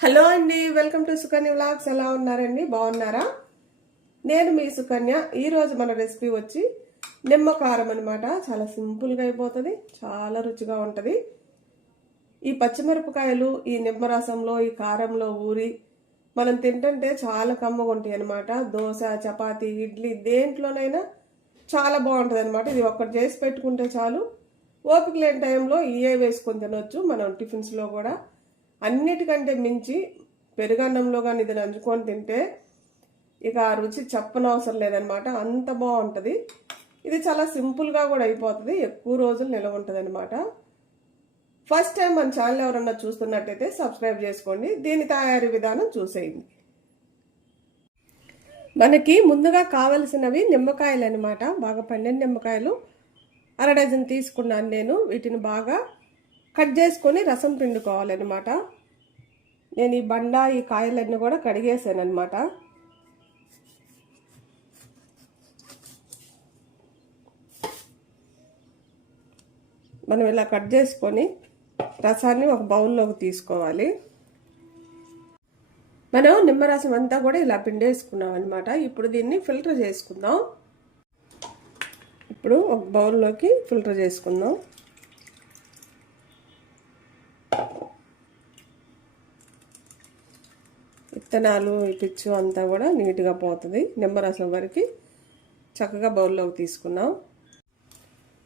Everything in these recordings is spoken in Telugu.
హలో అండి వెల్కమ్ టు సుకన్య వ్లాగ్స్. ఎలా ఉన్నారండి? బాగున్నారా? నేను మీ సుకన్య. ఈరోజు మన రెసిపీ వచ్చి నిమ్మ కారం అనమాట చాలా సింపుల్గా అయిపోతుంది చాలా రుచిగా ఉంటుంది. ఈ పచ్చిమిరపకాయలు ఈ నిమ్మరసంలో ఈ కారంలో ఊరి మనం తింటుంటే చాలా కమ్మగా ఉంటాయి అనమాట దోశ చపాతీ ఇడ్లీ దేంట్లోనైనా చాలా బాగుంటుంది అనమాట ఇది ఒక్కటి చేసి పెట్టుకుంటే చాలు. ఓపిక లేని టైంలో ఇవే వేసుకొని తినొచ్చు. మనం టిఫిన్స్లో కూడా అన్నిటికంటే మించి పెరుగన్నంలో కానీ ఇది నంచుకొని తింటే ఇక ఆ రుచి చెప్పనవసరం లేదనమాట అంత బాగుంటుంది. ఇది చాలా సింపుల్గా కూడా అయిపోతుంది. ఎక్కువ రోజులు నిలవ ఉంటుంది అనమాట ఫస్ట్ టైం మన ఛానల్ ఎవరన్నా చూస్తున్నట్టయితే సబ్స్క్రైబ్ చేసుకోండి. దీని తయారీ విధానం చూసేయండి. మనకి ముందుగా కావలసినవి నిమ్మకాయలు అనమాట బాగా పండిన నిమ్మకాయలు. అర డజన్ తీసుకున్నాను నేను. వీటిని బాగా కట్ చేసుకొని రసం పిండుకోవాలన్నమాట. నేను ఈ బండ ఈ కాయలన్నీ కూడా కడిగేసాను అనమాట మనం ఇలా కట్ చేసుకొని రసాన్ని ఒక బౌల్లోకి తీసుకోవాలి. మనం నిమ్మరసం అంతా కూడా ఇలా పిండేసుకున్నాం అనమాట ఇప్పుడు దీన్ని ఫిల్టర్ చేసుకుందాం. ఇప్పుడు ఒక బౌల్లోకి ఫిల్టర్ చేసుకుందాం. విత్తనాలు పిచ్చు అంతా కూడా నీట్గా పోతుంది. నిమ్మరసం వరకు చక్కగా బౌల్లోకి తీసుకున్నాం.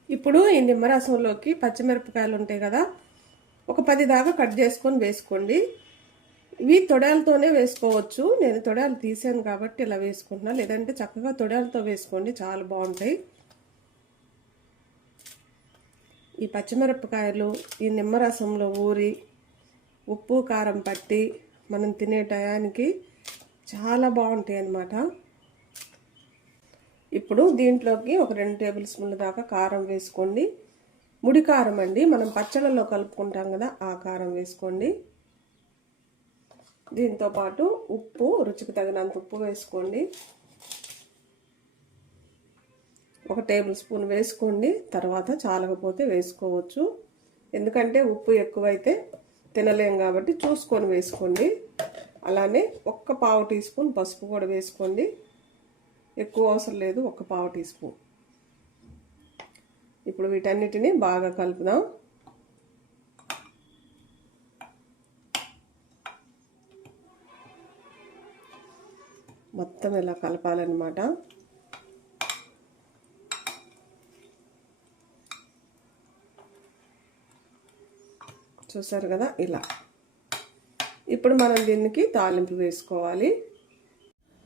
ఇప్పుడు ఈ నిమ్మరసంలోకి పచ్చిమిరపకాయలు ఉంటాయి కదా ఒక పది దాకా కట్ చేసుకొని వేసుకోండి. ఇవి తొడాలతోనే వేసుకోవచ్చు. నేను తొడాలు తీసాను కాబట్టి ఇలా వేసుకుంటున్నా. లేదంటే చక్కగా తొడాలతో వేసుకోండి చాలా బాగుంటాయి. ఈ పచ్చిమిరపకాయలు ఈ నిమ్మరసంలో ఊరి ఉప్పు కారం పట్టి మనం తినే టయానికి చాలా బాగుంటాయి అన్నమాట ఇప్పుడు దీంట్లోకి ఒక రెండు టేబుల్ స్పూన్ల దాకా కారం వేసుకోండి. ముడి కారం అండి. మనం పచ్చళ్ళలో కలుపుకుంటాం కదా ఆ కారం వేసుకోండి. దీంతో పాటు ఉప్పు రుచికి తగినంత ఉప్పు వేసుకోండి. ఒక టేబుల్ స్పూన్ వేసుకోండి. తర్వాత చాలకపోతే వేసుకోవచ్చు. ఎందుకంటే ఉప్పు ఎక్కువైతే తినలేం కాబట్టి చూసుకొని వేసుకోండి. అలానే ఒక్క పావు టీ స్పూన్ పసుపు కూడా వేసుకోండి. ఎక్కువ అవసరం లేదు ఒక పావు టీ స్పూన్. ఇప్పుడు వీటన్నిటిని బాగా కలుపుదాం. మొత్తం ఇలా కలపాలన్నమాట. చూసారు కదా ఇలా. ఇప్పుడు మనం దీనికి తాలింపు వేసుకోవాలి.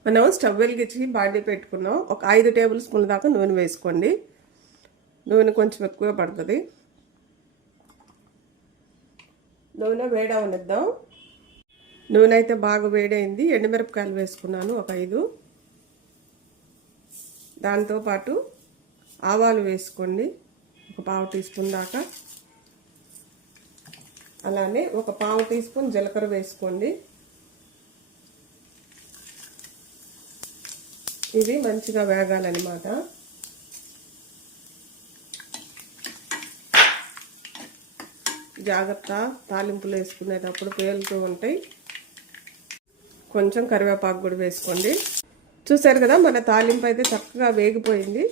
మనం స్టవ్ వెలిగించి బాడీ పెట్టుకున్నాం. ఒక ఐదు టేబుల్ స్పూన్ల దాకా నూనె వేసుకోండి. నూనె కొంచెం ఎక్కువ పడుతుంది. నూనె వేడవనిద్దాం నూనె అయితే బాగా వేడైంది ఎండుమిరపకాయలు వేసుకున్నాను ఒక ఐదు. దాంతోపాటు ఆవాలు వేసుకోండి. ఒక పావు టీ స్పూన్ దాకా. అలానే ఒక పావు టీ స్పూన్ జీలకర్ర వేసుకోండి. ఇవి మంచిగా వేగాలన్నమాట. జాగ్రత్త తాలింపులు వేసుకునేటప్పుడు పేలుతూ ఉంటాయి. కొంచెం కరివేపాకు కూడా వేసుకోండి. చూసారు కదా మన తాలింపు అయితే చక్కగా వేగిపోయింది.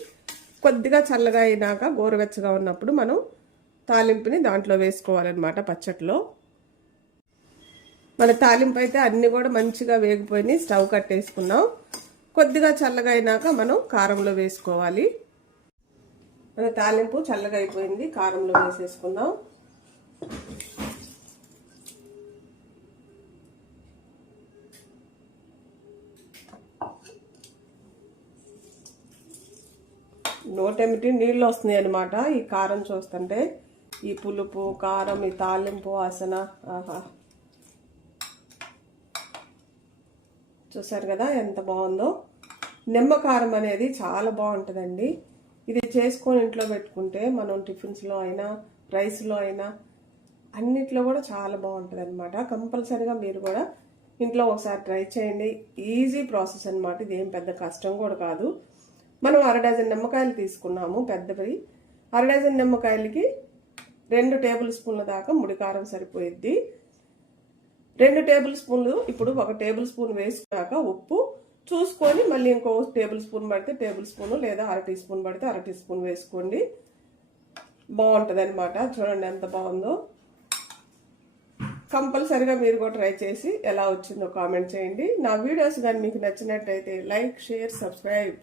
కొద్దిగా చల్లగా అయినాక గోరువెచ్చగా ఉన్నప్పుడు మనం తాలింపుని దాంట్లో వేసుకోవాలన్నమాట పచ్చట్లో. మన తాలింపు అయితే అన్నీ కూడా మంచిగా వేగిపోయినాయి స్టవ్ కట్టేసుకున్నాం. కొద్దిగా చల్లగా అయినాక మనం కారంలో వేసుకోవాలి. మన తాలింపు చల్లగా అయిపోయింది కారంలో వేసేసుకుందాం. నోటెమిటి నీళ్ళు వస్తున్నాయి అనమాట ఈ కారం చూస్తుంటే. ఈ పులుపు కారం ఈ తాలింపు వాసన ఆహా. చూసారు కదా ఎంత బాగుందో? నిమ్మకారం అనేది చాలా బాగుంటుందండి. ఇది చేసుకొని ఇంట్లో పెట్టుకుంటే మనం టిఫిన్స్లో అయినా రైస్లో అయినా అన్నిట్లో కూడా చాలా బాగుంటుంది అనమాట కంపల్సరీగా మీరు కూడా ఇంట్లో ఒకసారి ట్రై చేయండి. ఈజీ ప్రాసెస్ అనమాట ఇది ఏం పెద్ద కష్టం కూడా కాదు. మనం అర డజన్ నిమ్మకాయలు తీసుకున్నాము పెద్దవి. అర డజన్ నిమ్మకాయలకి రెండు టేబుల్ స్పూన్ల దాకా ముడికారం సరిపోయిద్ది. రెండు టేబుల్ స్పూన్లు ఇప్పుడు ఒక టేబుల్ స్పూన్ వేసుకున్నాక ఉప్పు చూసుకొని మళ్ళీ ఇంకో టేబుల్ స్పూన్ పడితే టేబుల్ స్పూన్ లేదా అర టీ స్పూన్ పడితే అర టీ స్పూన్ వేసుకోండి. బాగుంటుంది అనమాట చూడండి ఎంత బాగుందో. కంపల్సరిగా మీరు కూడా ట్రై చేసి ఎలా వచ్చిందో కామెంట్ చేయండి. నా వీడియోస్ కానీ మీకు నచ్చినట్టయితే లైక్ షేర్ సబ్స్క్రైబ్.